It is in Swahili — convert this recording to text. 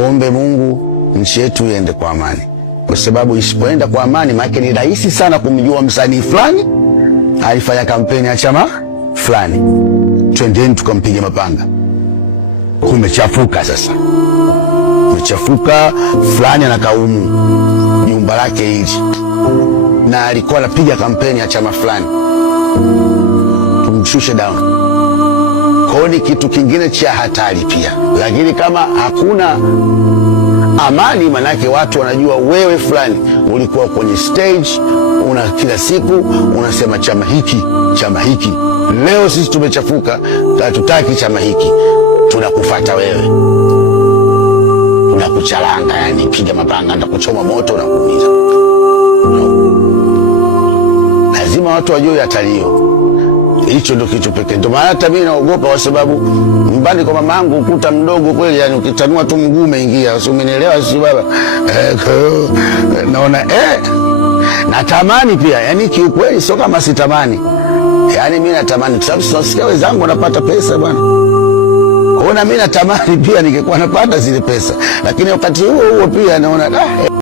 tuombe Mungu nchi yetu iende kwa amani, kwa sababu isipoenda kwa amani, maana ni rahisi sana kumjua msanii fulani alifanya kampeni ya chama fulani, twendeni tukampige mapanga. Kumechafuka sasa, kumechafuka. Fulani anakaumu jumba lake hili na alikuwa anapiga kampeni ya chama fulani, tumshushe down. Kwa ni kitu kingine cha hatari pia. Lakini kama hakuna amani, manake watu wanajua wewe fulani ulikuwa kwenye stage, kila siku unasema chama hiki, chama hiki. Leo sisi tumechafuka, hatutaki chama hiki, tunakufuata wewe, tunakuchalanga, yani piga mapanga, ndakuchoma moto na kuumiza. Lazima watu wajue hatari hiyo. Hicho ndio kitu pekee. Ndio maana hata mimi naogopa, kwa sababu nyumbani kwa mama yangu ukuta mdogo kweli, yani ukitanua tu mguu umeingia. Umenielewa si baba? Naona natamani pia, yani kiukweli sio kama sitamani. Yani mimi natamani, sababu sasa wenzangu wanapata pesa bwana. Kwaona mimi natamani pia ningekuwa napata zile pesa. Lakini wakati huo pia naona